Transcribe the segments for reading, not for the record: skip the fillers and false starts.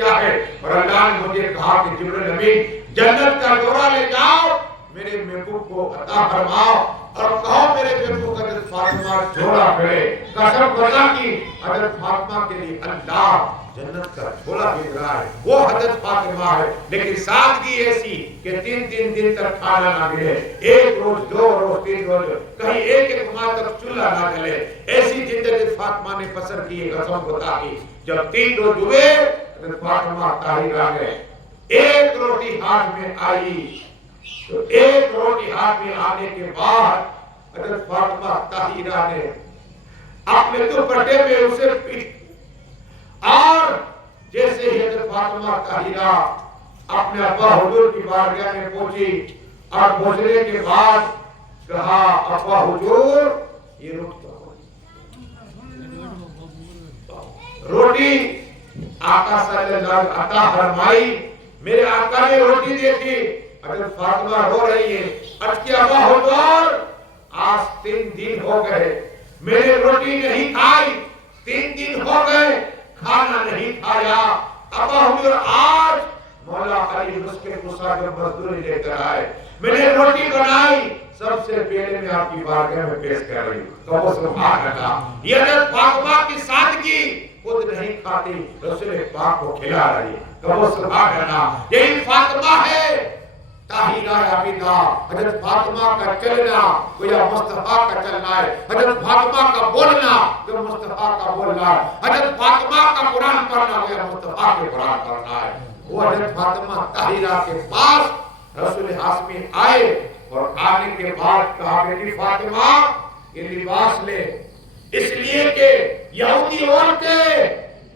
کیا ہے؟ اور اللہ نے مجھے کہا کہ جبرائیل امین جنت کا جوڑا لے جاؤ، میرے محبوب کو عطا فرماؤ اور کہو میرے محبوب حضرت فاطمہ جھولا پھیرے۔ قسم خدا کی حضرت فاطمہ کے لیے اللہ جنت کا جھولا بھیج رہا ہے، وہ حضرت فاطمہ ہے، لیکن سادگی ایسی کہ تین دن تک کھانا نہ ملے، ایک روز، دو روز، تین روز، کہیں ایک ماہ تک چولہا نہ جلے، ایسی زندگی فاطمہ نے بسر کی۔ قسم خدا کی جب 3 روز ہوئے حضرت فاطمہ طاہرہ نے ایک روٹی ہاتھ میں آئی، تو ایک روٹی ہاتھ میں آنے کے بعد حضرت فاطمہ طاہرہ نے اپنے دوپٹے میں اسے پیٹ، اور جیسے ہی حضرت فاطمہ طاہرہ اپنے ابا حضور کی بارگاہ میں پہنچی اور پہنچنے کے بعد کہا ابا حضور یہ روٹی آقا صلی اللہ علیہ وسلم عطا فرمائی، میرے آقا نے روٹی دیکھی، حضرت فاطمہ رو رہی ہے، عرض کیا ابا حضور آج 3 دن ہو گئے میں نے روٹی نہیں کھائی، 3 دن ہو گئے کھانا نہیں کھایا، ابا حضور آج مولا علی مسکن موسیٰ جو مزدوری لے کر آئے، میں نے روٹی بنائی، سب سے پہلے میں آپ کی بارگاہ میں پیش کر رہی ہوں۔ کہو سبحان اللہ۔ یہ حضرت فاطمہ کی سادگی، خود نہیں کھاتی، رسول پاک کو کھلا رہی ہے۔ کہو سبحان اللہ۔ یہی فاطمہ ہے طاہرہ عابدہ، حضرت فاطمہ کا چلنا گویا مصطفیٰ کا چلنا ہے، حضرت فاطمہ کا بولنا جو مصطفیٰ کا بولنا ہے، حضرت فاطمہ کا قرآن پڑھنا گویا مصطفیٰ کے قرآن پڑھنا ہے۔ وہ حضرت فاطمہ طاہرہ کے پاس رسول ہاشمی آئے اور آنے کے بعد کہا بیٹی فاطمہ یہ لباس لے، اس لیے کہ یہودی عورتیں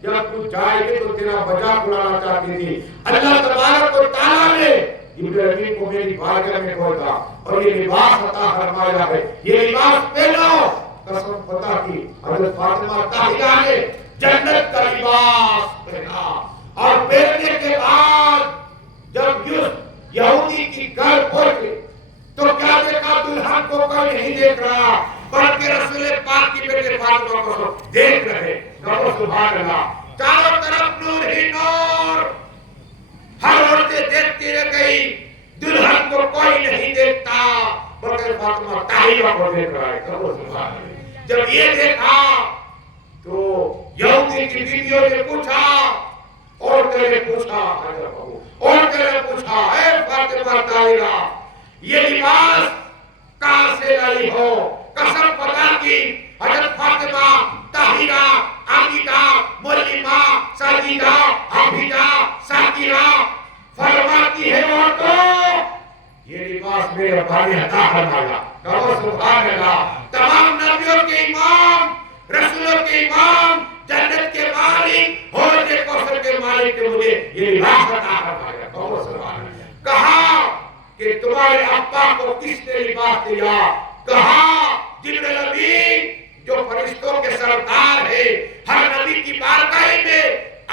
جب تو جائے گی تو تیرا مذاق اڑانا چاہتی تھی، اللہ تبارک و تعالیٰ نے جبرائیل امین کو میری بارگاہ میں بھیجا اور یہ لباس عطا فرمایا ہے، یہ لباس پہنو۔ قسم خدا کی حضرت فاطمہ طاہرہ نے جنت کا لباس پہنا، اور پہننے کے بعد جب یہودی کی گھر پہنچے تو کیا دیکھا؟ دلہن کو کوئی نہیں دیکھ رہا بلکہ رسول پاک کی بیٹے فاطمہ کو دیکھ رہے۔ کہو سبحان اللہ۔ چاروں طرف نور ہی نور، ہر عورتیں دیکھتی رہ گئی، دلہن کو کوئی نہیں دیکھتا بلکہ فاطمہ طاہرہ کو دیکھ رہا ہے۔ کہو سبحان اللہ۔ جب یہ دیکھا تو یہودی کی بیویوں نے پوچھا، عورتوں نے پوچھا، اے فاطمہ طاہرہ یہ لباس کہاں سے لائی ہو؟ قسم خدا کی حضرت فاطمہ طاہرہ عابدہ معلمہ ساجدہ عابدہ شاکرہ فرماتی ہے عورتوں یہ لباس میرے ابا نے عطا فرمایا۔ کہو سبحان اللہ۔ تمام نبیوں کے امام، رسولوں کے امام، جنت کے مالک، حوض کوثر کے مالک نے مجھے یہ لباس عطا فرمایا۔ کہو سبحان اللہ۔ کہا کہ تمہارے ابا کو کس نے لباس دیا؟ کہا جبرائیل امین جو فرشتوں کے سردار ہے، ہر نبی کی بارگاہ میں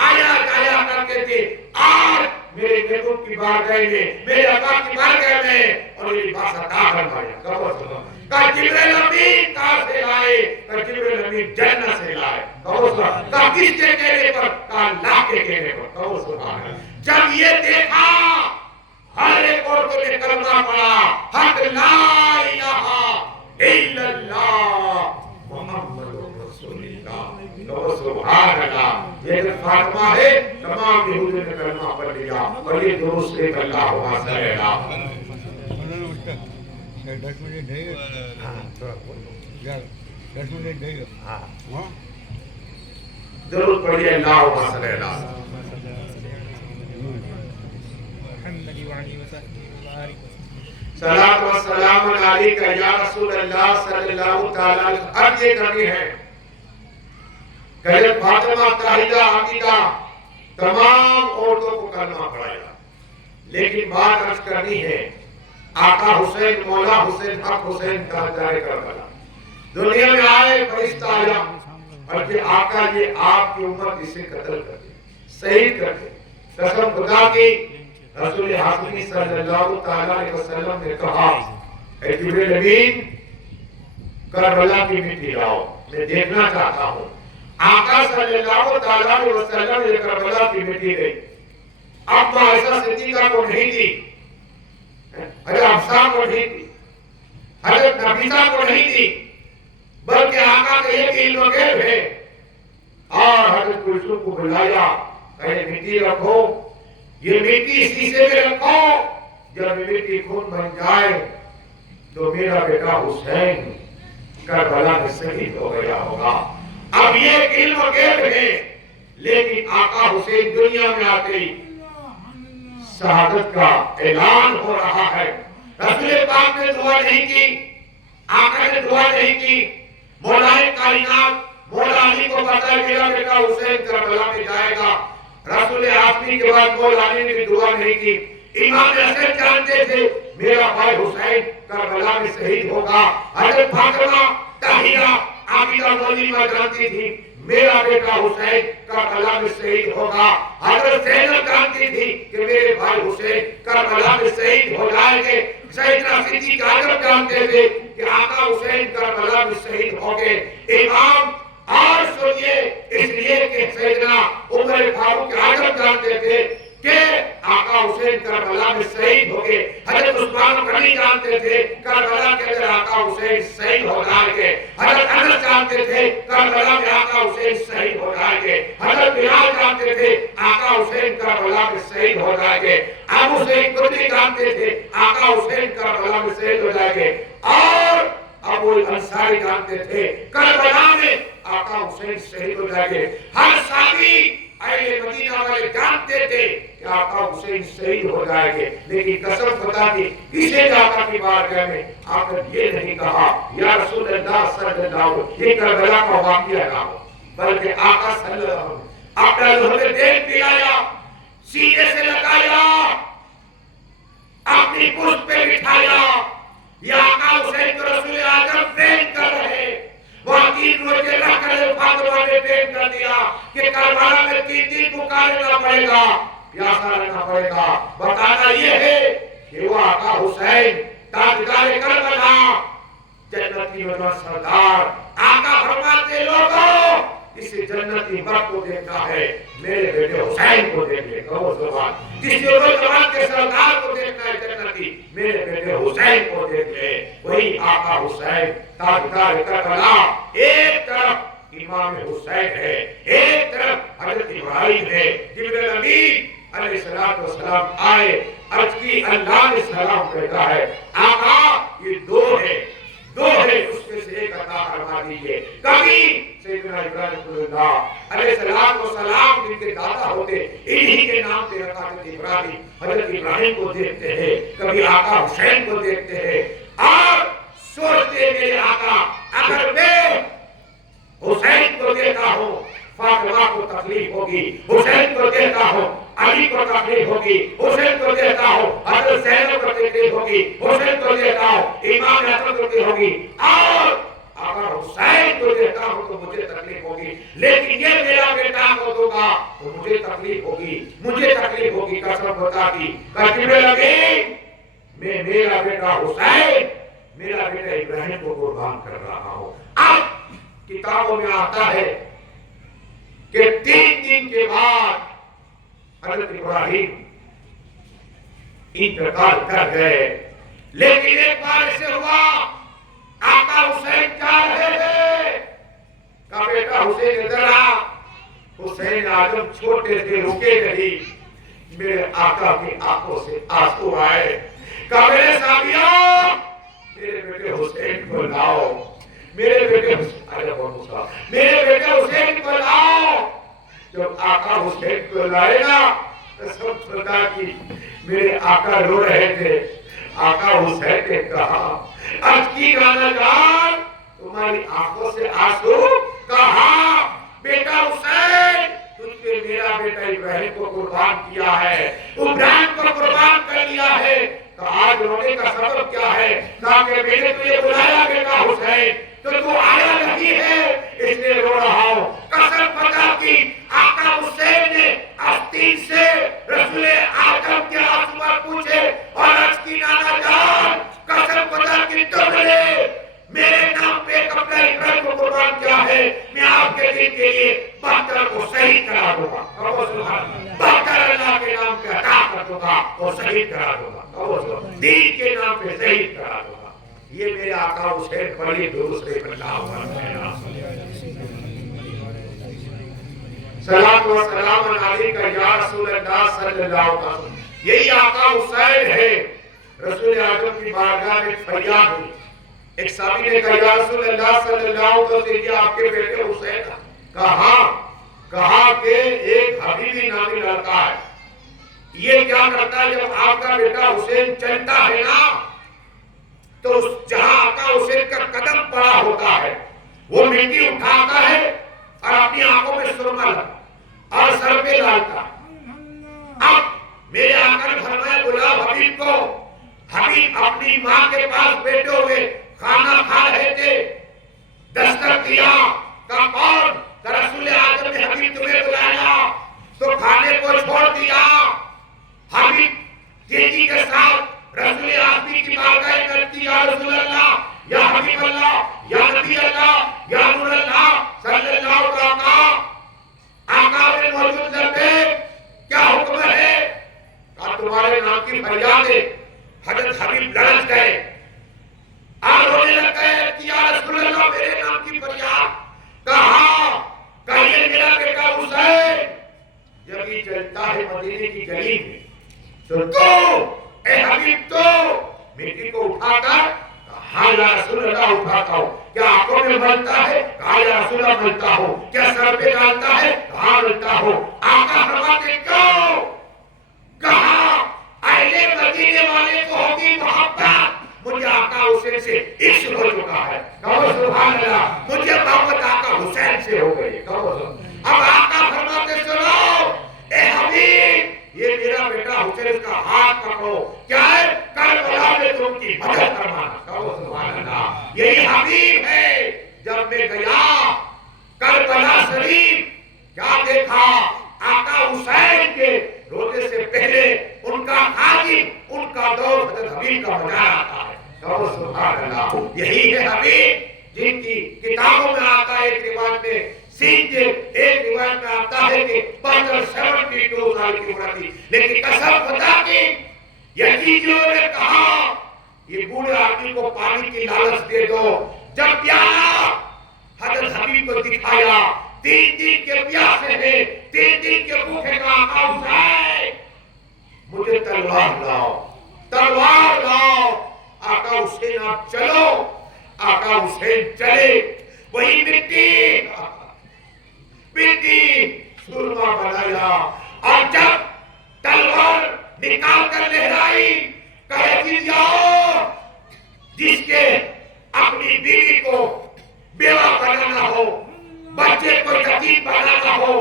آیا جایا کرتے تھے، آج میرے محبوب کی بارگاہ میں، میرے ابا کی بارگاہ میں، اور یہ لباس عطا فرمایا۔ کہو سبحان اللہ۔ کہا جبرائیل امین کہاں سے لائے؟ کہا جبرائیل امین جنت سے لائے۔ کہو سبحان اللہ۔ کہا کس کے کہنے پر؟ کہا اللہ کے کہنے پر۔ کہو سبحان اللہ۔ جب یہ دیکھا ہر ایک عورت نے کلمہ پڑھا، حق لا الہ الا اللہ محمد رسول اللہ۔ کہو سبحان اللہ۔ یہ جو فاطمہ ہے تمام یہودیوں نے کلمہ پڑھ لیا اور یہ درست ایک اللہ ہوا صلی اللہ۔ 10 منٹ دے گا؟ ہاں تھوڑا بولو۔ 10 منٹ دے گا؟ ہاں درود پڑھیے اللہ ہوا صلی اللہ۔ صلاۃ و سلام علیک یا رسول اللہ صلی اللہ تعالی علیہ وسلم۔ اب یہ کرنی ہے کہ حضرت فاطمہ طاہرہ عابدہ تمام عورتوں کو کلمہ پڑھایا، لیکن بات عرض کرنی ہے آقا حسین مولا حسین حق حسین تاجدار کربلا دنیا میں آئے، فرشتہ آیا اور کہ آقا یہ آپ کی امت اسے قتل کر دے، شہید کر دے۔ قسم خدا کی رسول ہاشمی صلی اللہ تعالیٰ علیہ وسلم نے کہا اے جبرائیل امین کربلا کی مٹی لاؤ، میں دیکھنا چاہتا ہوں آقا صلی اللہ تعالیٰ علیہ وسلم یہ کربلا کی مٹی گئی. اب عائشہ صدیقہ کو نہیں دی, حضرت حفصہ کو نہیں دی, حضرت نفیسہ کو نہیں دی, بلکہ آقا کے ایک علم غیب ہے. اور حضرت یوسف کو بلایا, کہے مٹی رکھو, یہ مٹی شیشے میں رکھو, جب مٹی خون بن جائے تو میرا بیٹا حسین کربلا میں شہید ہو گیا ہوگا. اب یہ علم غیب ہے, لیکن آقا حسین دنیا میں آتے ہی شہادت کا اعلان ہو رہا ہے. رسول پاک نے دعا نہیں کی, آقا نے دعا نہیں کی, مولا کائنات مولا علی کو پتا ہے میرا بیٹا حسین کربلا میں جائے گا. رسول آخری کے بعد مولا علی نے بھی دعا نہیں کی. امام حسین جانتے تھے میرا بھائی حسین کربلا میں شہید ہوگا. حضرت فاطمہ طاہرہ عابدہ مولویہ جانتی تھی میرا بیٹا حسین کربلا میں شہید ہوگا. حضرت زینب جانتی تھی کہ میرے بھائی حسین کربلا میں شہید ہو جائیں گے. سیدنا صدیق اکبر جانتے تھے کہ آقا حسین کربلا میں شہید ہو گئے. امام اور سنیے, اس لیے کہ سیدنا عمر فاروق اعظم جانتے تھے کہ آقا حسین کربلا میں شہید ہو گئے. حضرت عثمان غنی جانتے تھے کربلا کے اندر آقا حسین شہید ہو جائیں گے. حضرت انس جانتے تھے کربلا میں آقا حسین شہید ہو جائیں گے. حضرت بلال جانتے تھے آقا حسین کربلا میں شہید ہو جائیں گے. ابو سعید خدری جانتے تھے آقا حسین کربلا میں شہید ہو جائیں گے. اور ابو انصاری جانتے تھے کربلا میں آقا حسین شہید ہو جائیں گے. ہر صحابی اہل مدینہ والے جانتے تھے کہ آقا حسین شہید ہو جائیں گے. لیکن قسم خدا کی کسی آقا کی بارگاہ میں آقا یہ نہیں کہا یا رسول اللہ صلی اللہ علیہ وسلم یہ کربلا کا واقعہ نہ ہو, بلکہ آقا صلی اللہ علیہ وسلم اپنا لوہے تیل پلایا, سینے سے لگایا, اپنی پشت پہ بٹھایا. یہ آقا حسین کو رسول اعظم ٹرین کر رہے. وہ 3 روزے رہ کر فاطمہ نے ٹرین کر دیا کہ کربلا میں 3 دن پکارنا پڑے گا, پیاسا رہنا پڑے گا. بتانا یہ ہے کہ وہ آقا حسین تاجدار کربلا, جنتی و سردار. آقا فرماتے لوگوں اس جنتی مرد کو دیکھنا ہے میرے بیٹے حسین کو دیکھ لے. کہو زبان, جس نوجوان کے سردار کو دیکھنا ہے جنتی میرے بیٹے حسین کو دیکھ لے. وہی آقا حسین تاجدار کربلا. ایک طرف امام حسین ہے, ایک طرف حضرت ابراہیم ہے. جبرائیل امین علیہ السلام آئے, عرض کی اللہ نے سلام کہتا ہے آقا یہ دو ہے, اس میں سے ایک عطا فرما دیجئے. کبھی سیدنا ابراہیم علیہ السلام جن کے دادا ہوتے انہی کے نام پہ رکھا حضرت ابراہیم, حضرت ابراہیم کو دیکھتے ہیں, کبھی آقا حسین کو دیکھتے ہیں اور سوچتے میرے آقا اگر میں حسین کو دیکھتا ہوں فاطمہ کو تکلیف ہوگی, حسین کو دیکھتا ہوں علی کو تکلیف ہوگی, حسین کو دیکھتا ہوں حضرت زینب کو تکلیف ہوگی, حسین کو دیکھتا ہوں امام حسن کو تکلیف ہوگی, اور اگر حسین کو دیکھتا ہوں تو مجھے تکلیف ہوگی. لیکن یہ میرا بیٹا کو دوں گا تو مجھے تکلیف ہوگی. قسم خدا کی کتنے لگے میں میرا بیٹا حسین میرا بیٹا ابراہیم کو قربان کر رہا ہوں. اب کتابوں میں آتا ہے کہ 3 دن کے بعد حضرت ابراہیم انتقال کر گئے. لیکن ایک بار ایسے ہوا آقا حسین کیا رہے تھے کا بیٹا حسین ادھر آ. حسین اعظم چھوٹے سے رکے نہیں, میرے آقا کی آنکھوں سے آنسو آئے. کہا میرے صحابیوں میرے بیٹے حسین کو لاؤ, میرے بیٹے حسین کو لاؤ. جب آقا حسین کو لائے نا قسم خدا کی میرے آقا رو رہے تھے. آقا حسین نے کہا عرض کی نانا جان تمہاری آنکھوں سے آنسو, کہا بیٹا حسین تجھ نے میرا بیٹا ابراہیم کو قربان کیا ہے, ابراہیم کو قربان کر لیا ہے. آج رونے کا سبب کیا ہے؟ تاکہ میں نے تجھے بلایا بیٹا حسین تو تو آیا نہیں ہے اس لیے رو رہا ہوں. قسم خدا کی آقا حسین نے آستین سے رسول اعظم کے آسمان پوچھے اور عرض کی نانا جان قسم خدا کی تم نے میرے نام پہ اپنا ابراہیم کو قربان کیا ہے, میں آپ کے دل کے لیے کر دوں گا اور شہید کرا دوں گا، دین کے نام پہ شہید کرا دوں گا۔ یہ میرے آقا حسین پر یہ درود شریف اللہ صلاۃ و سلام علیک یا رسول اللہ صلی اللہ علیہ وسلم۔ یہی آقا حسین ہے۔ رسول اعظم کی بارگاہ میں فریاد ہوئی، ایک صحابی نے کہا یا رسول اللہ صلی اللہ علیہ وسلم یہ آپ کے بیٹے حسین کہا کہ ایک حبیبی نامی لڑکا ہے، یہ کیا کرتا ہے جب آپ کا بیٹا حسین چلتا ہے نا تو جہاں آقا حسین کا قدم پڑا ہوتا ہے وہ مٹی اٹھاتا ہے اور اپنی آنکھوں میں سرما لگتا اور سر پہ ڈالتا۔ اب میرے آقا نے فرمایا بلاؤ حبیب کو۔ حبیب اپنی ماں کے پاس بیٹھے ہوئے کھانا کھا رہے تھے، دستک دیا کہ کون؟ کہ رسول اعظم نے حبیب تمہیں بلایا تو کھانے کو چھوڑ دیا۔ حبیب تیزی کے ساتھ رسول اعظم کی بارگاہ کرتی یا رسول اللہ، یا حبیب اللہ، یا نبی اللہ، یا نور اللہ صلی اللہ علیہ وسلم۔ آقا میں موجود لڑکے کیا حکم ہے؟ کہا تمہارے نام کی فریاد ہے۔ حضرت حبیب لڑک گئے اور رونے لگ گئے کہ یا رسول اللہ میرے نام کی فریاد کہا کہ یہ میرا بیٹا حسین جب یہ چلتا ہے مدینے کی گلی میں تو اے حبیب تو مٹی کو اٹھا کر ہاں یا رسول اللہ اٹھاتا ہو، کیا آنکھوں میں ملتا ہے؟ کہا یا رسول اللہ ملتا ہو، کیا سر پہ ڈالتا ہے؟ کہا ملتا ہو۔ آقا فرماتے کیوں؟ کہا اہل مدینے والے کو ہوگی محبت، مجھے آقا حسین سے عشق ہو چکا ہے، کہو سبحان اللہ، مجھے محبت آقا حسین سے ہو گئی، کہو سبحان۔ اب آقا فرماتے سنو اے حبیب یہ میرا بیٹا حسین، اس کا ہاتھ پکڑو، کیا ہے؟ کربلا میں تم کی مدد کروانا، کہو سبحان اللہ۔ یہی حبیب ہے۔ جب میں گیا کربلا شریف کیا دیکھا؟ آقا حسین کے روزے سے پہلے ان کا خادم، ان کا دور حضرت حبیب کا بجا آتا ہے، کہو سبحان اللہ۔ یہی ہے حبیب جن کی کتابوں میں آتا ہے، ایک روایت میں سیدھے ایک روایت میں آتا ہے کہ 72 سال کی عمر تھی، لیکن قسم خدا کی یزیدیوں نے کہا یہ بوڑھے آدمی کو پانی کی لالچ دے دو۔ جب پیالا حضرت حبیب کو دکھایا، 3 دن کے پیاسے ہیں، 3 دن کے بھوکے کا آقا حسین مجھے تلوار لاؤ، تلوار لاؤ۔ آقا حسین آپ چلو، آقا حسین چلے، وہی مٹی سرما بنایا اور جب تلوار نکال کر لہرائی کہتی جاؤ جس کے اپنی بیوی کو بیوہ بنانا ہو، بچے کو یتیم بنانا ہو،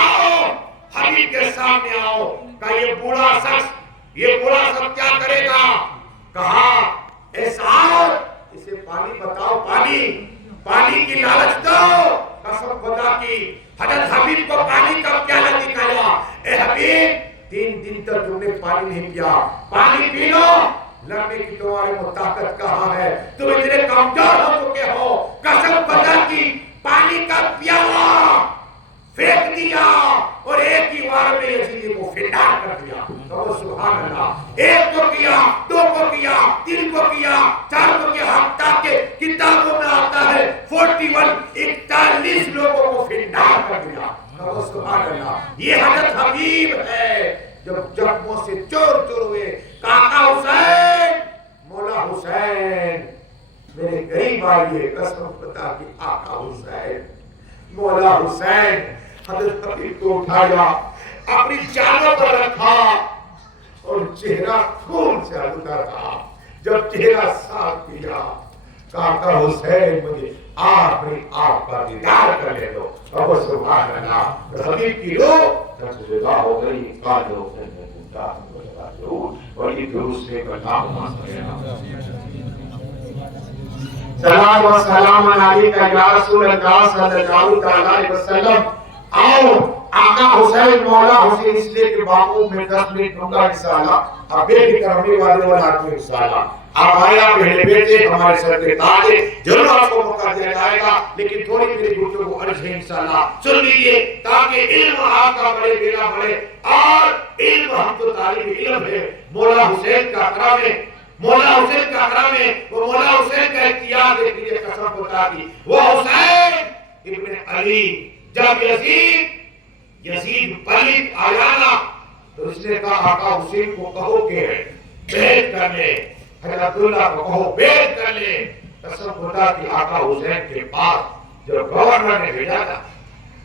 آؤ حبیب کے سامنے آؤ۔ کہ یہ بوڑھا شخص کیا کرے گا؟ کہا اے صاحب اسے پانی بتاؤ، پانی کی لالچ دو۔ قسم خدا کی حضرت حبیب کو پانی کا پیالہ دکھایا، اے حبیب 3 دن تک تم نے پانی نہیں پیا، پانی پی لو۔ لڑنے کی تمہارے میں طاقت کہاں ہے؟ تم اتنے کمزور ہو چکے ہو۔ قسم خدا کی پانی کا پیالہ پھینک دیا اور ایک ہی بار میں یزید کو فنڈار کر دیا، کہو سبحان اللہ۔ 1 کو کیا، 2 کو کیا، 3 کو کیا، 4 کو کیا، حتیٰ کہ کتابوں میں آتا ہے 41 لوگوں کو فنڈار کر دیا، کہو سبحان اللہ۔ یہ حضرت حبیب ہے۔ جب جخموں سے چور ہوئے، آقا حسین، مولا حسین میرے غریب آئیے، قسم خدا کی آقا حسین، مولا حسین۔ حضرت حبیب کو اٹھایا، اپنی جانوں پر رکھا اور چہرہ خون سے آلودہ رہا۔ جب چہرہ صاف کیا، آقا حسین مجھے آخری آپ کا دیدار کر لے دو، کہو سبحان اللہ۔ حبیب کی روح جدا ہو گئی، قال حسین نے اور یہ درود سے کلام سلام و سلام علیکہ یا رسول اللہ صلی اللہ علیہ وسلم۔ آؤ آقا حسین، مولا حسین، اس لیے کہ باپو میں 10 منٹ دوں گا انشاءاللہ، اب بیٹی کرنے والے والا آدمی انشاءاللہ۔ اب آیا پہلے بیٹے ہمارے سر کے تاج، ضرور آپ کو موقع دیا جائے گا، لیکن تھوڑی میری گفتگو عرض ہے انشاءاللہ سن لیجیے، تاکہ علم آپ کا بڑھے، میرا بڑھے، اور علم ہم تو طالب علم ہے، مولا حسین کا اکرام ہے، مولا حسین کا اکرام ہے، وہ مولا حسین کا اختیار دیکھ لیے قسم خدا کی، وہ حسین ابن علی جب یزید پلٹ آیا نا تو اس نے کہا آقا حسین کو کہو کہ بیعت کر لے، حضرت عبداللہ کو کہو بیعت کر لے۔ قسم خدا کی آقا حسین کے پاس جب گورنر نے بھیجا تھا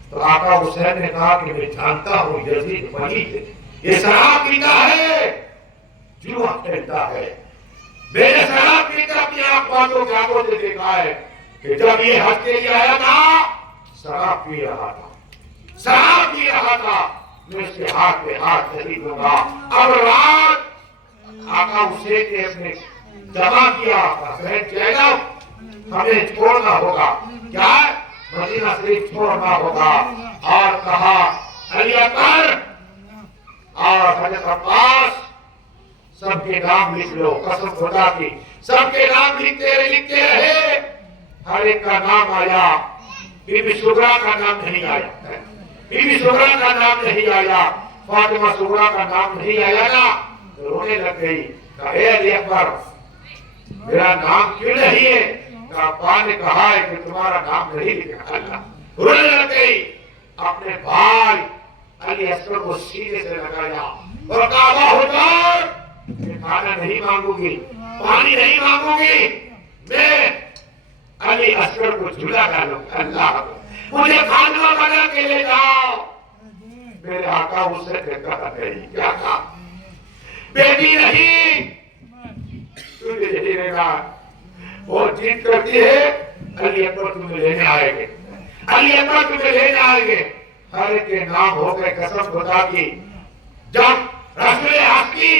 تو آقا حسین نے کہا کہ میں جانتا ہوں یزید پلٹ ہے، یہ شراب پیتا ہے، جوا کھیلتا ہے، میں نے شراب پیتا اپنی آنکھوں کی آنکھوں سے دیکھا ہے کہ جب یہ حج کے لیے آیا تھا شراب پی رہا تھا، شراب پی رہا تھا، میں اس کے ہاتھ پہ ہاتھ نہیں دوں گا۔ اب رات آقا حسین نے اپنے جمع کیا ہمیں چھوڑنا ہوگا، کیا مدینہ شریف چھوڑنا ہوگا، اور کہا علی اکبر اور حضرت عباس سب کے نام لکھ لو، قسم خدا کی سب کے نام لکھتے رہے، ہر ایک کا نام آیا، بی بی شبرا کا نام نہیں آیا، بی بی شبرا کا نام نہیں آیا، فاطمہ شبرا کا نام نہیں آیا نا، رونے لگ گئی، کہا اے علی اکبر میرا نام کیوں نہیں ہے؟ کہا ابا نے کہا ہے کہ تمہارا نام نہیں لکھا۔ اللہ رونے لگ گئی، اپنے بھائی علی اصغر کو سینے سے لگایا اور کہا حضور میں کھانا نہیں مانگوں گی، پانی نہیں مانگوں گی، میں علی اصغر کو جھولا ڈالوں گا، اللہ مجھے کھانا بنا کے لے جاؤ۔ میرے آقا حسین نے کہا نہیں، کیا کہا بیٹی نہیں، تجھے یہی رہنا، وہ جیت کرتی ہے علی اکبر تمہیں لینے آئے گے، علی اکبر تمہیں لینے آئے گے، ہر ایک کے نام ہو گئے، قسم خدا کی جب رسول حقی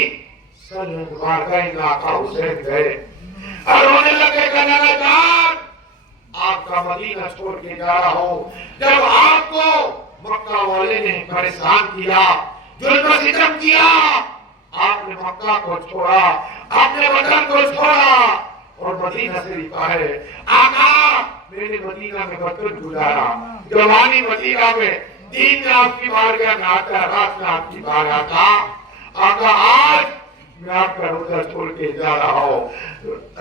صلی اللہ علیہ وسلم آقا حسین گئے اور رونے لگے کہ نانا جان آپ کا مدینہ چھوڑ کے جا رہا ہوں، جب آپ کو مکہ والے نے پریشان کیا، ظلم و ستم کیا، آپ نے مکہ کو چھوڑا، آپ نے وطن کو چھوڑا اور مدینہ شریف آئے، آقا میں نے مدینہ میں وطن گزارا، جوانی مدینہ میں، دین میں آپ کی بارگاہ میں آتا، رات میں آپ کی بارگاہ آتا، آقا آج میں آپ کا روزہ چھوڑ کے جا رہا ہوں۔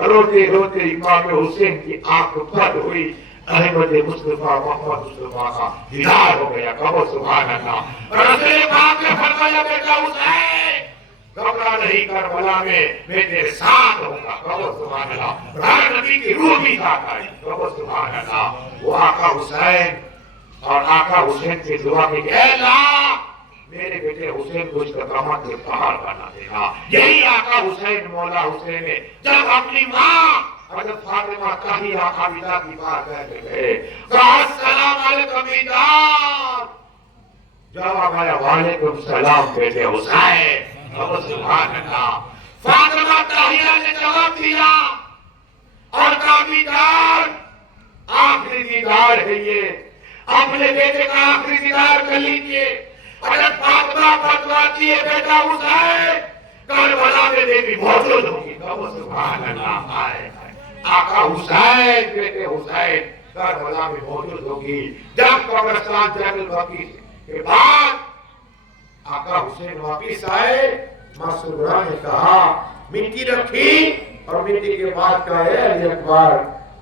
روتے روتے امام حسین کی آنکھ بند ہوئی، احمد مصطفیٰ محمد مصطفیٰ کا دیدار ہو گیا، کہو سبحان اللہ۔ رسول پاک نے فرمایا بیٹا حسین گھبرا نہیں، کربلا میں تیرے ساتھ ہوں گا، کہو سبحان اللہ۔ ہر نبی کی روح بھی ساتھ آئی، کہو سبحان اللہ۔ وہ آقا حسین اور آقا حسین کی دعا کی اے اللہ میرے بیٹے حسین کو استقامت کے پہاڑ بنا دینا۔ یہی آقا حسین مولا حسین نے جب اپنی ماں حضرت فاطمہ طاہرہ عابدہ کی بارگاہ میں گئے، کہا السلام علیکم بیٹا، جواب آیا وعلیکم السلام بیٹے حسین، کہو سبحان اللہ۔ فاطمہ طاہرہ نے جواب دیا اور کہا بیٹا آخری دیدار ہے یہ، اپنے بیٹے کا آخری دیدار کر لیجئے۔ حضرت فاطمہ فتواتی ہے بیٹا حسین کربلا میں بیٹی موجود ہوگی، کہو سبحان اللہ۔ آقا حسین بیٹے حسین کربلا میں موجود ہوگی۔ جب قبرستان جنگ البقیع کے بعد آقا حسین واپس آئے، ماں سغرا نے کہا مٹی رکھی اور مٹی کے بعد کہا ہے علی اکبر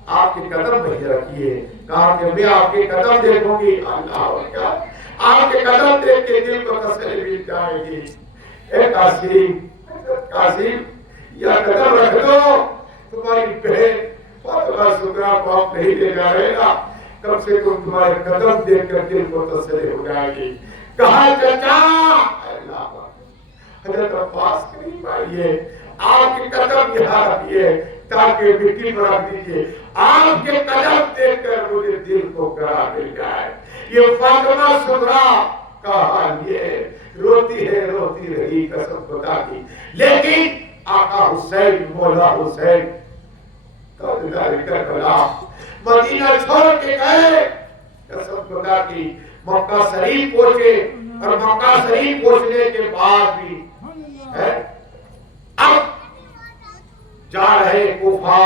آپ کے قدم بھیج رکھیے، کہا کہ میں آپ کے قدم دیکھوں گی، اللہ اکبر آپ کے قدم دیکھ کے دل کو تسلی مل جائے گی۔ اے قاسم یا قدم رکھ دو، تمہاری بہن فاطمہ سغرا کو آپ نہیں لے جا رہے گا، کم سے کم تمہارے قدم دیکھ کر دل کو تسلی ہو جائے گی۔ کہا چچا اللہ حضرت عباس قریب آئیے، آپ کے قدم یہاں رکھیے تاکہ مٹی پر رکھ دیجیے، آپ کے قدم دیکھ کر مجھے دل کو قرار مل جائے۔ یہ فاطمہ سغرا کا حال یہ روتی ہے، روتی رہی قسم خدا کی، لیکن آقا حسین مولا حسین تاجدار کربلا مدینہ چھوڑ کے گئے، قسم خدا کی مکہ شریف پہنچے اور مکہ شریف پہنچنے کے بعد بھی اب جا رہے کوفہ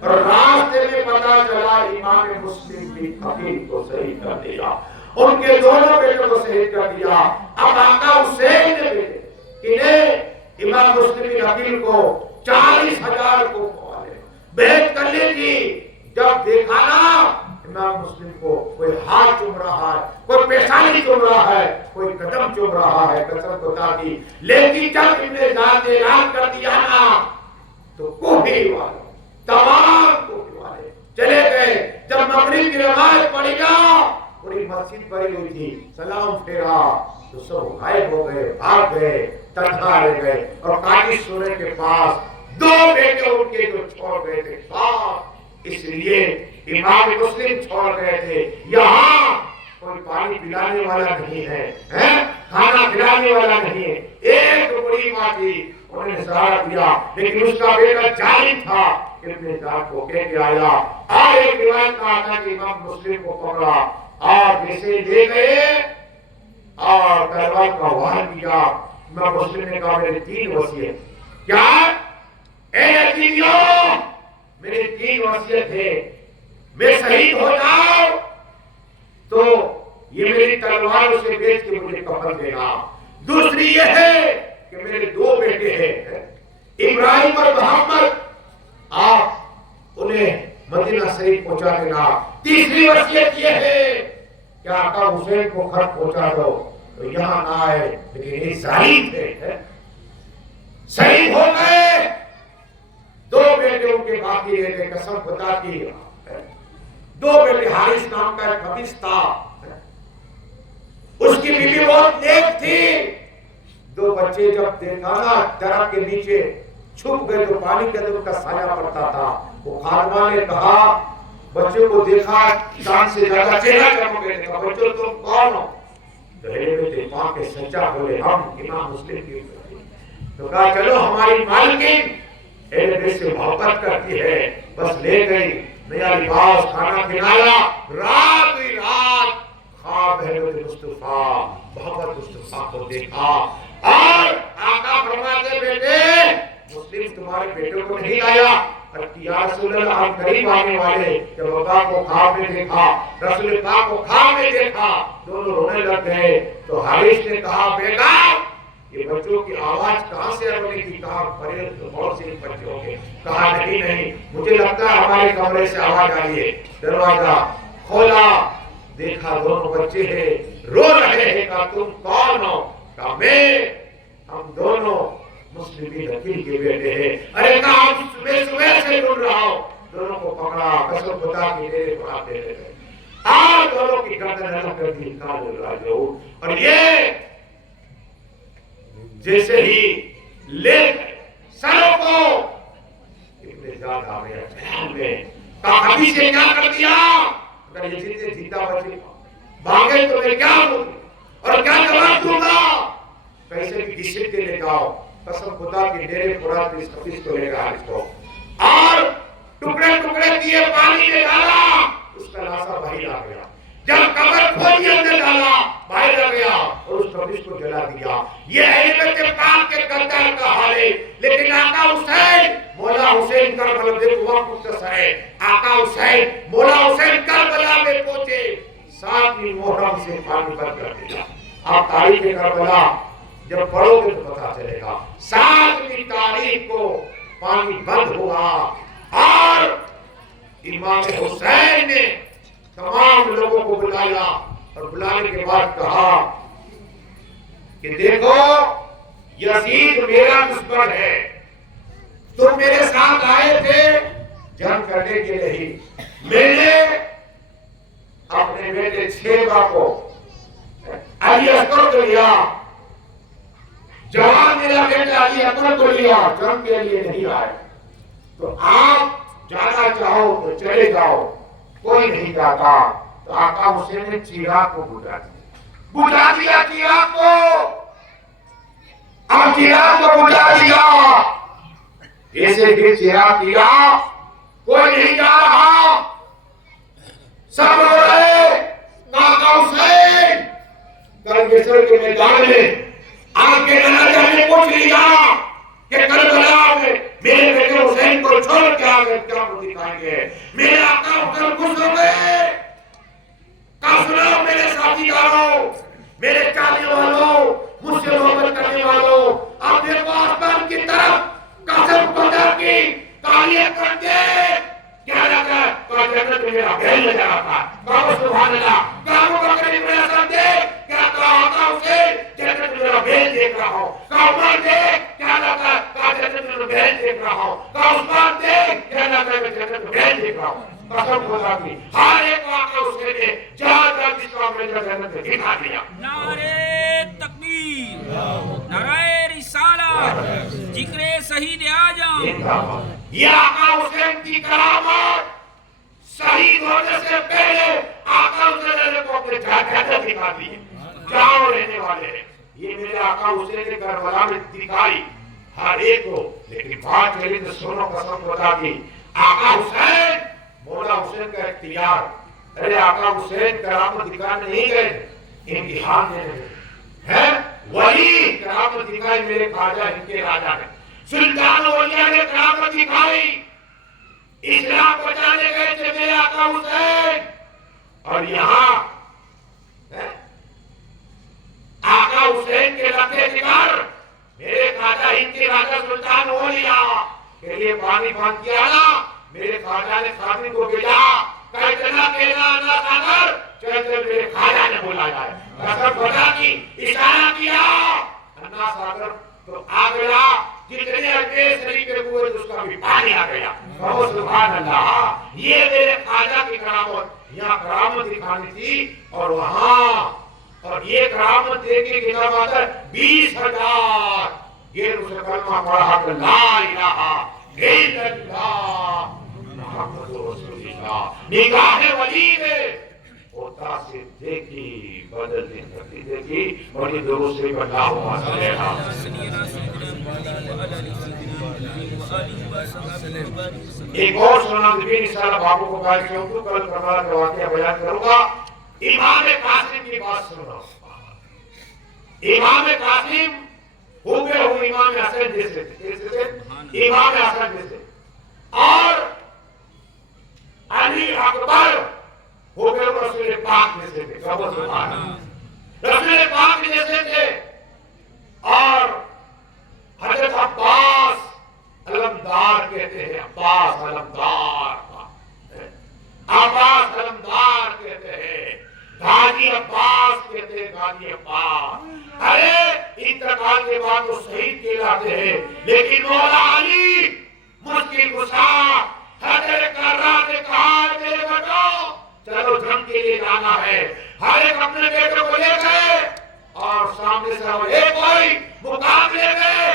اور راستے میں پتا چلا امام مسلم کی حقیق کو شہید کر دیا، ان کے دونوں بیٹوں کو شہید کر دیا۔ اب آقا حسین نے بیٹے امام مسلم کی نقل کو 40,000 کو بیعت کرنے کی جب دیکھا نا امام مسلم کو کوئی ہاتھ چوم رہا ہے، کوئی پیشانی چوم رہا ہے، کوئی قدم چوم رہا ہے، قسم خدا کی، لیکن جب ابن زیاد نے اعلان کر دیا نا تو کوفی والے تمام کوفی والے چلے گئے. جب مغرب کی نماز پڑھی نا پوری مسجد بھری ہوئی تھی، سلام پھیرا تو سب غائب ہو گئے، بھاگ گئے، تنہا رہ گئے. اور قاضی سورے کے پاس 2 بیٹے ان کے جو چھوڑ گئے تھے پاس، اس لیے امام مسلم چھوڑ گئے تھے یہاں کوئی پانی پلانے والا نہیں ہے، کھانا کھلانے والا نہیں ہے. ایک بڑی ماں تھی، انہوں نے سہارا دیا، لیکن اس کا بیٹا جاری تھا، ابن زیاد کو کہہ کے آیا. اور ایک روایت میں آتا کہ امام مسلم کو پکڑا اور جیسے لے گئے اور تلوار کا وار کیا. امام مسلم نے کہا میرے 3 وصیت. کیا؟ اے یتیمیوں، میری 3 وصیت ہے. میں شہید ہو جاؤں تو یہ میری تلوار سے بیچ کے مجھے کفن دینا. دوسری یہ ہے کہ میرے 2 بیٹے ہیں ابراہیم اور محمد، آپ انہیں مدینہ شریف پہنچا دینا. تیسری وصیت یہ ہے کہ آقا حسین کو خط پہنچا دو تو یہاں نہ آئے. لیکن یہ ظالم تھے، شہید ہو گئے. 2 بیٹے ان کے باقی رہ گئے. قسم خدا کی 2 بیٹے، حارث نام کا ایک حفیظ تھا، اس کی بیوی بہت نیک تھی. 2 بچے جب دیکھا نا درخت کے نیچے چھپ گئے تو پانی کے اندر کا سایہ پڑتا تھا. وہ خادمہ نے کہا، بچوں کو دیکھا جان سے زیادہ چہرہ چمک گئے. کہا بچوں تم کون ہو؟ دہلے میں تھے ماں کے سچا بولے ہم امام مسلم کی. تو کہا چلو ہماری مالکین اہل بیت سے محبت کرتی ہے، بس لے گئی، نیا لباس، کھانا کھلایا. رات ہوئی رات خواب حضرت مصطفیٰ محمد مصطفیٰ کو دیکھا اور آقا فرماتے بیٹے مسلم تمہارے بیٹے کو نہیں لایا. یا رسول اللہ ہم قریب آنے والے. جب آقا کو خواب میں دیکھا، رسول پاک کو خواب میں دیکھا، دونوں رونے لگ گئے. تو حارث نے کہا بیٹا یہ بچوں کی آواز کہاں سے آنے کی؟ کہا بڑے بہت سے بچے ہوں گے. کہا نہیں مجھے لگتا ہے ہمارے کمرے سے آواز آئی ہے. دروازہ کھولا، دیکھا دونوں بچے ہیں، رو رہے ہیں. کہا تم کون ہو؟ کہا ہم دونوں مسلمین عقیل کے بیٹے ہیں. ارے کہا ہم صبح سے ڈھونڈ رہا ہوں. دونوں کو پکڑا، قسم خدا کی میرے قرآن دے رہے. آج دونوں کی گردن نرم کر دی. اور یہ جیسے ہی لے سروں کو ابن زیاد آ گیا جہان میں. کہا ابھی سے کیا کر دیا؟ اگر یہ جتنے زندہ بچے بھاگے تو میں کیا ہوں اور کیا جواب دوں گا؟ کیسے بھی گھسیٹ کے لے جاؤ. قسم خدا کی ڈیرے فرات اس حفیظ کو لے گا اس کو اور ٹکڑے ٹکڑے کیے پانی میں ڈالا. اس کا لاشا باہر آ گیا. جب قبر کھولی اندر ڈالا باہر آ گیا اور اس حفیظ کو جلا دیا. یہ اہل بیت پاک کے کردار کا حال ہے. لیکن آقا حسین مولا حسین کربلا دیکھو وقت مختصر ہے. آقا حسین مولا حسین کربلا میں پہنچے 7ویں محرم سے پانی بند کر دیا. آپ تاریخ کربلا جب پڑھو گے تو پتا چلے گا. 7ویں تاریخ کو پانی بند ہوا اور امام حسین نے تمام لوگوں کو بلایا اور بلانے کے بعد کہا کہ دیکھو یزید میرا دشمن ہے. تم میرے ساتھ آئے تھے جنگ کرنے کے لیے. میں نے اپنے بیٹے شیبہ کو علی اکبر کو لیا. جوان میرا بیٹا علی اکبر کو لیا، جنگ کے لیے نہیں آئے. تو آپ جانا چاہو تو چلے جاؤ، کوئی نہیں جاتا. تو آقا حسین نے چراغ کو بجھا دیا چراغ کو. اب چراغ کو بجھا دیا. جیسے پھر چراغ دیا کوئی نہیں جا رہا. سب رو رہے. آقا حسین کربلا کے میدان میں آ کے نناجہ نے پوچھ لیا کہ کربلا میں میرے بیٹے حسین کو چھوڑ کے آگے کیا دکھائیں گے. میرے آقا حسین خوش ہو گئے. کہا سنو میرے ساتھی داروں، میرے چاہنے والوں، مجھ سے محبت کرنے والوں، اب دیکھو آسمان کی دیکھ رہا ہوں، کہا عمر دیکھ کیا لگا ہے، کہا جنت میں محل دیکھ رہا ہوں، کہا عثمان دیکھ کیا لگا ہے، میں جنت میں محل دیکھ رہا ہوں۔ قسم خدا کی ہر ایک واقعہ اس نے جہاں جہاں جس کو ہم نے جنت میں دکھا دیا۔ نعرے تکبیر، نعرہ رسالت، ذکر شہید اعظم۔ یہ آقا حسین کی کرامت شہید ہونے سے پہلے آقا حسین کو اپنے جنت دکھا دی ہے، جہاں رہنے والے ہیں۔ یہ میرے آقا حسین نے کربلا میں دکھائی ہر ایک کو، لیکن بات میری تو سنو قسم خدا کی، آقا حسین مولا حسین کا اختیار، ارے آقا حسین کرامت دکھانے نہیں گئے، امتحان دینے گئے ہیں۔ وہی کرامت دکھائی میرے خواجہ ان کے راجہ نے، سلطان اولیاء نے کرامت دکھائی، اسلام بچانے گئے تھے میرے آقا حسین۔ اور یہاں آقا حسین کے لبے جگر میرے خواجہ ہند کے راجہ سلطان اولیاء کے لیے پانی بند کیا نا، میرے خواجہ نے خادم کو بھیجا، کہ اتنا کہنا انا ساگر چل چل میرے خواجہ نے بولا جائے، قسم خدا کی اشارہ کیا، انا ساگر تو آ گیا، جتنے اڑکے سریقے ہوئے اس کا بھی پانی آ گیا۔ کہو سبحان اللہ۔ یہ میرے خواجہ کی کرامت، یہاں کرامت دکھانی تھی، اور وہاں اور یہ کرامت دیکھے کتنا بات ہے، 20,000 یہ اسے کلمہ پڑھا کہ لا الہ الا اللہ محمد رسول اللہ۔ نگاہ ولی نے ہوتا سے دیکھی، بدل دن تکی دیکھی، اور یہ درود شریف اللہم صلی اللہ علیہ وسلم۔ ایک اور سنا نبی انشاءاللہ بابو کو کہا کہ ہم تو کل کربلا کا واقعہ بیان کروں گا۔ امام قاسم کی بات سنو، امام قاسم ہوئے ہوئے امام حسن جیسے تھے، امام حسن جیسے، اور علی اکبر ہوئے رسول پاک جیسے تھے، رسول پاک جیسے تھے، اور حضرت عباس علمدار کہتے ہیں، عباس علمدار، عباس علمدار کہتے ہیں، غازی عباس کہتے ہیں، غازی عباس۔ ارے انتقال کے بعد وہ شہید کہلاتے ہیں، لیکن مولا علی مشکل کشا حضرت کرار نے کہا میرے بیٹو چلو جنگ کے لیے جانا ہے، ہر ایک اپنے بیٹے کو لے گئے، اور سامنے سے ایک کوئی مقابلے میں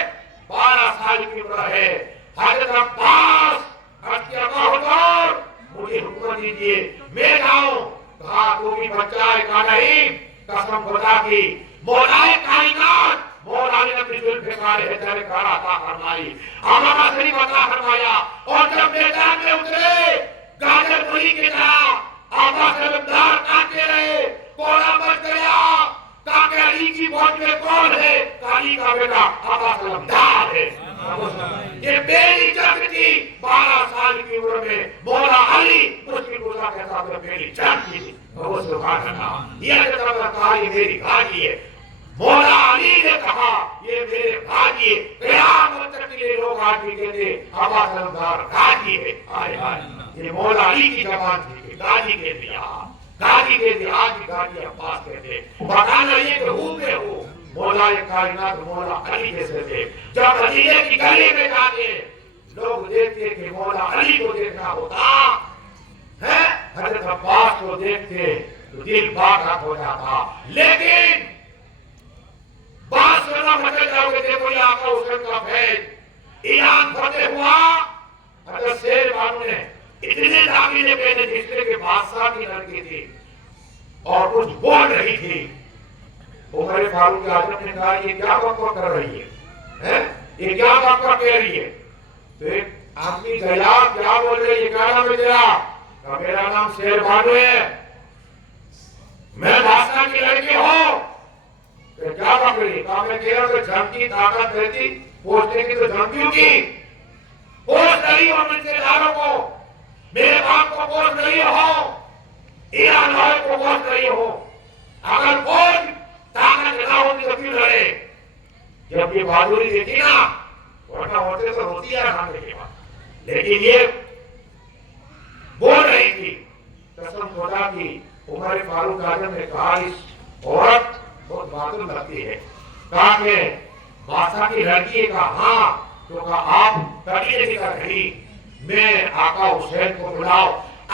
12 سال کی عمر ہے، حضرت عباس عرض کیا بہادر مجھے حکم دیجئے میں جاؤں، کہا تو بھی بچہ ہے، کہا نہیں، قسم خدا کی مولا کائنات مولا نے اپنی ذوالفقار کارے ہے کار عطا فرمائی، امامہ شریف عطا فرمایا، اور جب میدان میں اترے گاجر پوری کی طرح عباس علمدار کہتے رہے، کوڑا مچ گیا، تاکہ علی کی فوج میں کون ہے، علی کا بیٹا عباس علمدار ہے۔ یہ میری جنگ تھی 12 سال کی عمر میں، مولا علی مشکل کشا کے ساتھ میری جنگ تھی۔ وہ سبحان اللہ، یہ کہا یہ میری غازی ہے، مولا علی نے کہا یہ میرے غازی ہے، قیامت تک کے لیے لوگ آج بھی کہتے عباس علمدار غازی ہے۔ آئے آئے یہ مولا علی کی زبان تھی، غازی کہہ دیا، غازی کہہ دیا، آج بھی غازی عباس کہتے، بتانا یہ کہ ہوں میں ہوں، مولا کائنات مولا علی جیسے تھے۔ جب مدینے کی گلی میں جاتے لوگ دیکھتے کہ مولا علی کو دیکھنا ہوتا ہے، حضرت عباس کو دیکھتے تو دل باغت ہو جاتا، لیکن بات سننا مچل جاؤ کہ دیکھو یہ آقا حسین کا فیض ایران فتح ہوا، حضرت شیر بانو نے اتنے داخلے پہنے جسے کے بادشاہ کی لڑکی تھی اور کچھ بول رہی تھی، عمر فاروق اعظم نے کہا یہ کیا بکوا کر رہی ہے، یہ کیا بکوا کہہ رہی ہے؟ تو ایک آدمی گیا، کیا بول رہے یہ کیا نام ہے تیرا؟ کہا میرا نام شیر بانو ہے، میں بادشاہ کی لڑکی ہوں۔ کیا بک رہی؟ کہا میں کہہ رہا ہوں کہ جنگ کی طاقت رہتی پوچھنے کی تو جنگ کیوں کی؟ پوچھ رہی ہو مجھ سے داروں کو، میرے باپ کو پوچھ رہی ہو، ایران والے کو پوچھ رہی ہو، اگر پوچھ طاقت نہ ہوتی تو کیوں لڑے؟ جب یہ بہادری دیکھی نا، ورنہ ہوتے تو ہوتی ہے رہانے کے بعد، لیکن یہ بول رہی تھی، قسم خدا کی عمر فاروق اعظم نے کہا اس عورت بہت معذور لگتی ہے، کہا کہ بادشاہ کی لڑکی کا ہاں تو کہا آپ طبیعت کی کر رہی میں آقا حسین کو بلاؤ.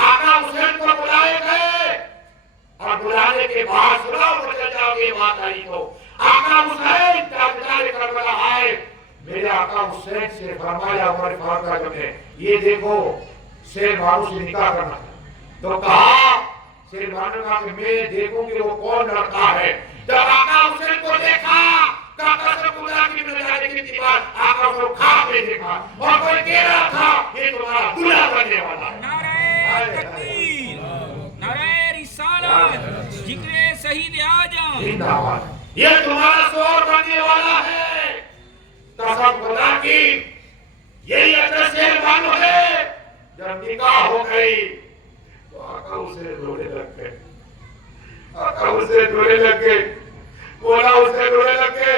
آقا حسین کو بلائے گئے اور بلانے کے بعد سناؤ کو چل جاؤ گے بات آئی تو آقا حسین تابدار کربلا آئے. میرے آقا حسین سے فرمایا عمر فاروق اعظم نے یہ دیکھو شیر بانو سے نکاح کرنا تو کہا شیر بانو نے کہا کہ میں دیکھوں کہ وہ کون لڑکا ہے. جب آقا حسین کو دیکھا قسم خدا کی ملائکہ کی دیوار آقا کو خواب میں دیکھا اور کوئی کہہ رہا تھا یہ تمہارا دلہا بننے والا ہے. نعرہ تکبیر، نعرہ رسالت، ذکر شہید اعظم، زندہ باد یہ تمہارا شوہر بننے والا ہے. قسم خدا کی یہی اثر شیر بانو ہے. جب نکاح ہو گئی تو آقا اسے رونے لگ گئے. آقا اسے رونے لگ گئے. مولا اسے رونے لگ گئے.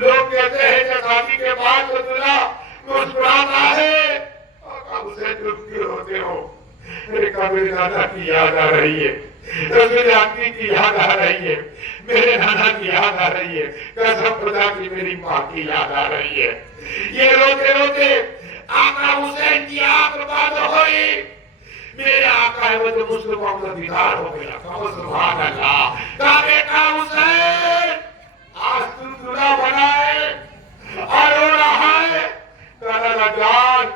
لوگ کہتے ہیں کہ شادی کے بعد تو دلہا مسکراتا ہے. آقا اسے چپ کیوں ہوتے ہو؟ میرے کبیر دادا کی یاد آ رہی ہے. رسول آقی کی یاد آ رہی ہے. میرے نانا کی یاد آ رہی ہے. قسم خدا کی میری ماں کی یاد آ رہی ہے. یہ روتے روتے آقا حسین کی آنکھ بند ہوئی. میرے آقا ہے وہ جو مسلموں کا دیدار ہو گیا. کہو سبحان اللہ. کہا بیٹا حسین آج تم دلہا بنا ہے اور رو رہا ہے. کہا جان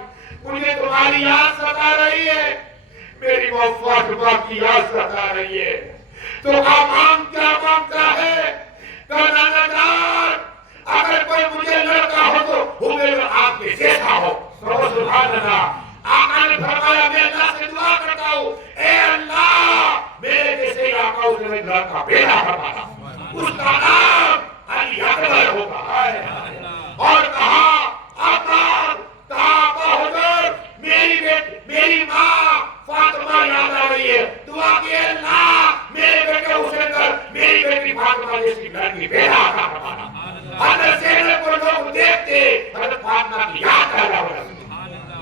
مجھے تمہاری یاد ستا رہی ہے. میری وفات ماں کی یاد ستا رہی ہے. تو کیا مانگتا ہے؟ کہا جان اگر کوئی مجھے لڑکا ہو تو وہ میرے آپ کے جیسا ہو. کہو سبحان اللہ. آقا نے فرمایا میں اللہ سے دعا کرتا ہوں اے اللہ میرے جیسے آقا اس نے لڑکا پیدا کروانا. اس کا نام علی اکبر ہوگا. اور کہا آقا حضور میری ماں فاطمہ یاد آ رہی ہے. دعا کہ اللہ میرے بیٹے حسین پر میری بیٹی فاطمہ جیسی لڑکی پیدا کروانا. حضرت زینب کو لوگ دیکھتے حضرت فاطمہ کی یاد پیدا ہو رہی.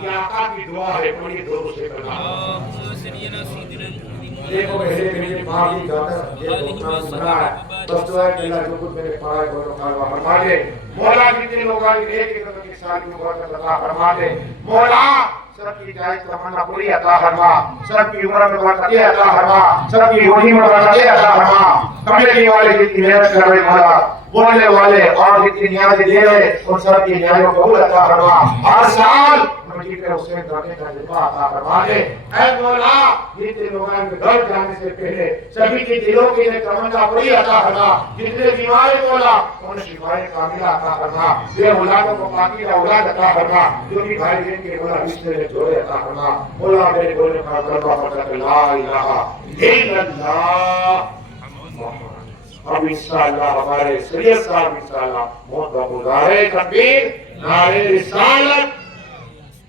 یہ آقا کی دعا ہے. بڑی دور سے کرنا. دیکھو میری ماں کی جاتا یہ دھوکنا بنا ہے. بس دعا ہے کہ اللہ جو کچھ میرے پڑھائے بولو کاروا فرما دے. مولا جتنے لوگ آئے ایک ایک قدم کی سال کی برکت عطا فرما دے. مولا سب کی جائز تمنا پوری عطا فرما. سب کی عمر میں برکت عطا فرما. سب کی روزی میں برکت عطا فرما. کمیٹی والے جتنی محنت کر رہے مولا بولنے والے اور جتنی نیازیں دے رہے ان سب کی نیازوں کو قبول عطا فرما. ہر سال ذکر حسین کرنے کا جذبہ عطا فرما دے. اے مولا جتنے لوگوں کے گھر جانے سے پہلے سبھی کے دلوں کی تمنا پوری عطا فرما. جتنے بیمار مولا انہیں شفائے کاملہ عطا فرما. بے اولادوں کو پاکی کا اولاد عطا فرما. جو بھی بھائی بہن کے مولا رشتے میں جوڑے عطا فرما. مولا میرے بولنے کا کلمہ پڑھ لا الہ الا اللہ. اب انشاءاللہ ہمارے سید صاحب انشاءاللہ موت کا گزارے تکبیر نعرہ رسالت